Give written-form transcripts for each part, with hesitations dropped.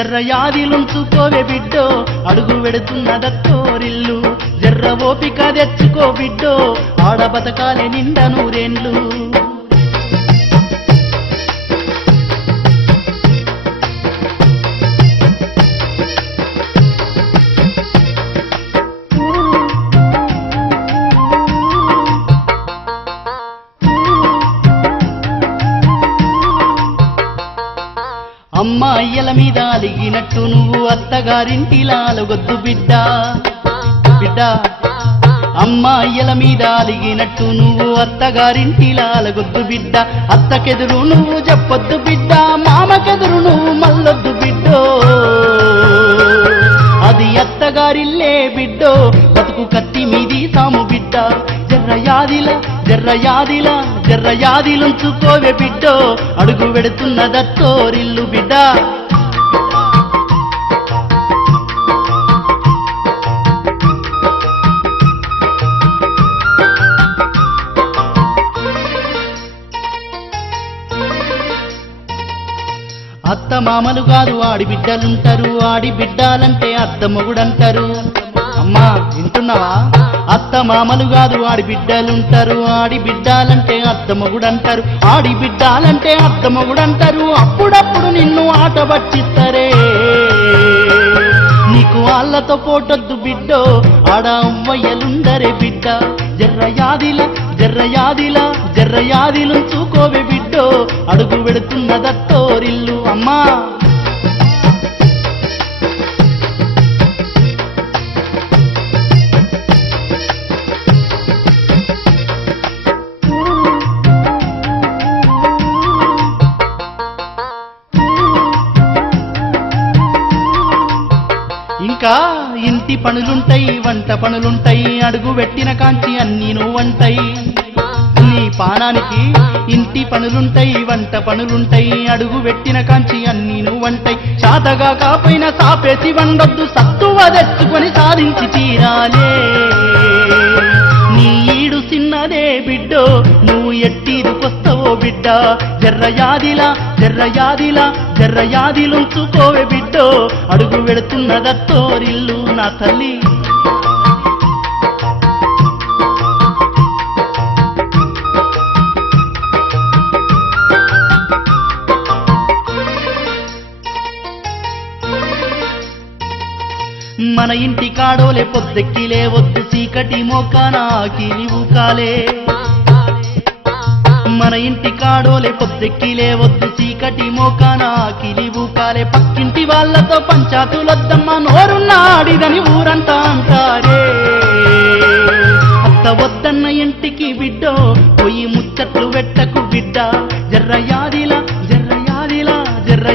జర్ర యాదిలుంచుకోవే బిడ్డో అడుగు వెడుతున్నదత్తోరిల్లు జర్ర ఓపిక తెచ్చుకో బిడ్డో ఆడ బతకాలే నిండా నూరేండ్లు అమ్మ అయ్యల మీద అలిగినట్టు నువ్వు అత్తగారింటిలా అలగొద్దు బిడ్డ బిడ్డ అమ్మ అయ్యల మీద అలిగినట్టు నువ్వు అత్తగారింటిలా అలగొద్దు బిడ్డ అత్తకెదురు నువ్వు చెప్పొద్దు బిడ్డ మామకెదురు నువ్వు మల్లొద్దు బిడ్డో అది అత్తగారిల్లే బిడ్డో బతుకు కత్తి మీది సాము బిడ్డ జర్ర యాదిలుంచుకోవే బిడ్డో అడుగు వెడుతున్నదత్తోరిల్లు బిడ్డ అత్త మామలు కాదు ఆడి బిడ్డలుంటారు ఆడి బిడ్డాలంటే అత్త మొగుడంటారు అమ్మా వింటున్నావా అత్త మామలు కాదు ఆడి బిడ్డలుంటారు ఆడి బిడ్డాలంటే అత్త మొగుడంటారు ఆడి బిడ్డాలంటే అత్త మొగుడంటారు అప్పుడప్పుడు నిన్ను ఆట పట్టిస్తారే నీకు వాళ్ళతో పోటొద్దు బిడ్డో ఆడ అవ్వయ్యలుండరే బిడ్డ జర్ర యాదిలుంచుకోవే బిడ్డో అడుగు వెడుతున్నదత్తోరిల్లు అమ్మా ఇంకా ఇంటి పనులుంటాయి వంట పనులుంటాయి అడుగు పెట్టిన కాంచి అన్నీ నువ్వంటాయి నీ పానానికి ఇంటి పనులుంటాయి వంట పనులుంటాయి అడుగు పెట్టిన కాంచి అన్నీ నువ్వంటాయి చాతగా కాపోయినా సాపేసి వండొద్దు సత్తువ తెచ్చుకొని సాధించి తీరాలే నీ ఈడు చిన్నదే బిడ్డో నువ్వు ఎట్టిదుకొస్తావో బిడ్డ జర్ర యాదిలుంచుకోవే బిడ్డో అడుగు వెడుతున్నదత్తోరిల్లు నా తల్లి మన ఇంటి కాడోలే పొద్దెక్కిలే వద్దు చీకటి మోకాన ఆకిలి ఊకాలే మన ఇంటి కాడోలే పొద్దెక్కిలే వద్దు చీకటి మోకాన ఆకిలి ఊకాలే పక్కింటి వాళ్ళతో పంచాతులొద్దమ్మ నోరున్నాడిదని ఊరంతా అంటారే అత్త వద్దన్న ఇంటికి బిడ్డో పోయి ముచ్చట్లు వెట్టకు బిడ్డ జర్ర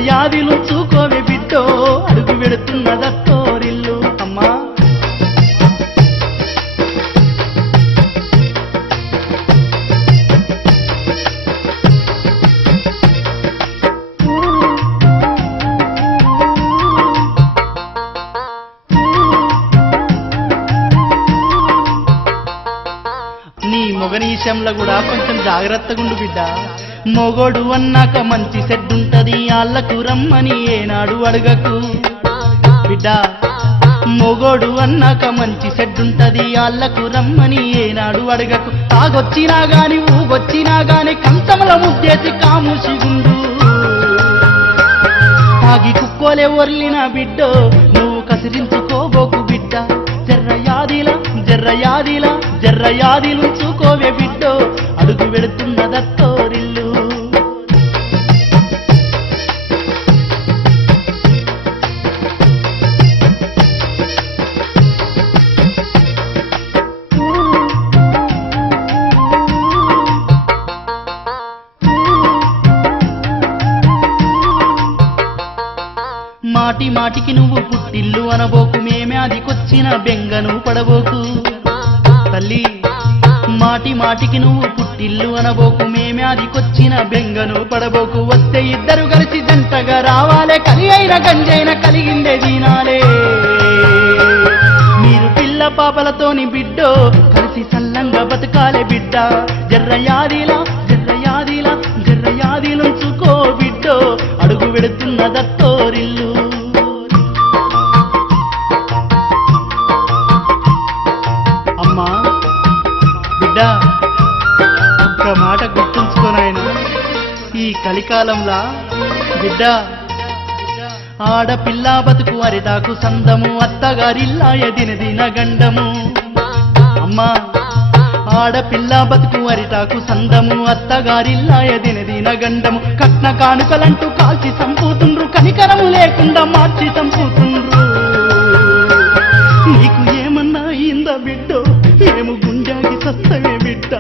యాదిలుంచుకోవే బిడ్డో అడుగు వెడుతున్నదత్తోరిల్లు అమ్మా నీ మొగనీశంలో కూడా కొంచెం జాగ్రత్తగుండు బిడ్డ మొగోడు అన్నాక మంచి సెడ్డుంటది ఆళ్ళకు రమ్మని ఏనాడు అడగకు బిడ్డ మొగోడు అన్నాక మంచి సెడ్డుంటది ఆళ్ళకు రమ్మని ఏనాడు అడగకు తాగొచ్చినా గాని ఊగొచ్చినా గాని కంచమల ముద్దేసి కాముషిగుండు తాగి కుక్కోలే ఒర్లిన బిడ్డో నువ్వు కసిరించుకోబోకు బిడ్డ జర్ర యాదిలుంచుకోవే బిడ్డో అడుగు వెడుతున్నదత్తోరిల్లు మాటి మాటికి నువ్వు పుట్టిల్లు అనబోకు మేమే అదికొచ్చిన బెంగను పడబోకు తల్లి మాటి మాటికి నువ్వు పుట్టిల్లు అనబోకు మేమే అదికొచ్చిన బెంగను పడబోకు వస్తే ఇద్దరు కలిసి జంటగా రావాలే కలి అయిన గంజైన కలిగిందే దీనాలే మీరు పిల్ల పాపలతోని బిడ్డో కలిసి సల్లంగా బతకాలే బిడ్డ జర్ర యాదిలుంచుకో బిడ్డో అడుగు వెడుతున్నదత్తోరిల్లు బిడ్డ ఒక్క మాట గుర్తుంచుకోనాయన, ఈ కలికాలంలా బిడ్డ ఆడపిల్ల బతుకు అరిటాకు సందము, అత్తగారిల్లాయ దినదిన గండము. అమ్మా ఆడపిల్ల బతుకు అరిటాకు సందము, అత్తగారిల్లాయ దినదిన గండము. కట్న కానుకలంటూ కాల్చి సంపుతుండ్రు, కనికరము లేకుండా మార్చి సంపుతుండ్రు. నీకు ఏమన్నా అయిందా బిడ్డో, ఏము గుంజాకి సస్తవే బిడ్డ.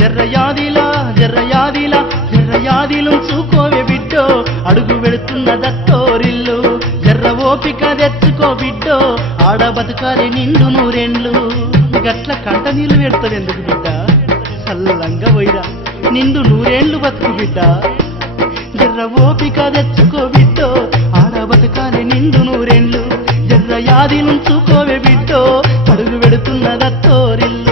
జర్రయాదిలా జర్రయాదిలా జర్రయాదిలు చూకోవే బిడ్డో, అడుగు వెళుతున్న దత్తోరిల్లు. జర్ర ఓపిక తెచ్చుకో బిడ్డో, ఆడ బతుకాలి నిండు నూరెండ్లు. గట్ల కంట నీళ్లు పెడతావెందుకు బిడ్డ, చల్లంగా పోయిరా నిండు నూరేండ్లు బతుకు బిడ్డ. జర్ర ఓపిక తెచ్చుకో బిడ్డో, ఆడ బతుకాలి నిండు నూరెండ్లు. జర్ర యాది నుంచుకోవే బిడ్డో, అడుగు వెడుతున్న దత్తోరిల్లు.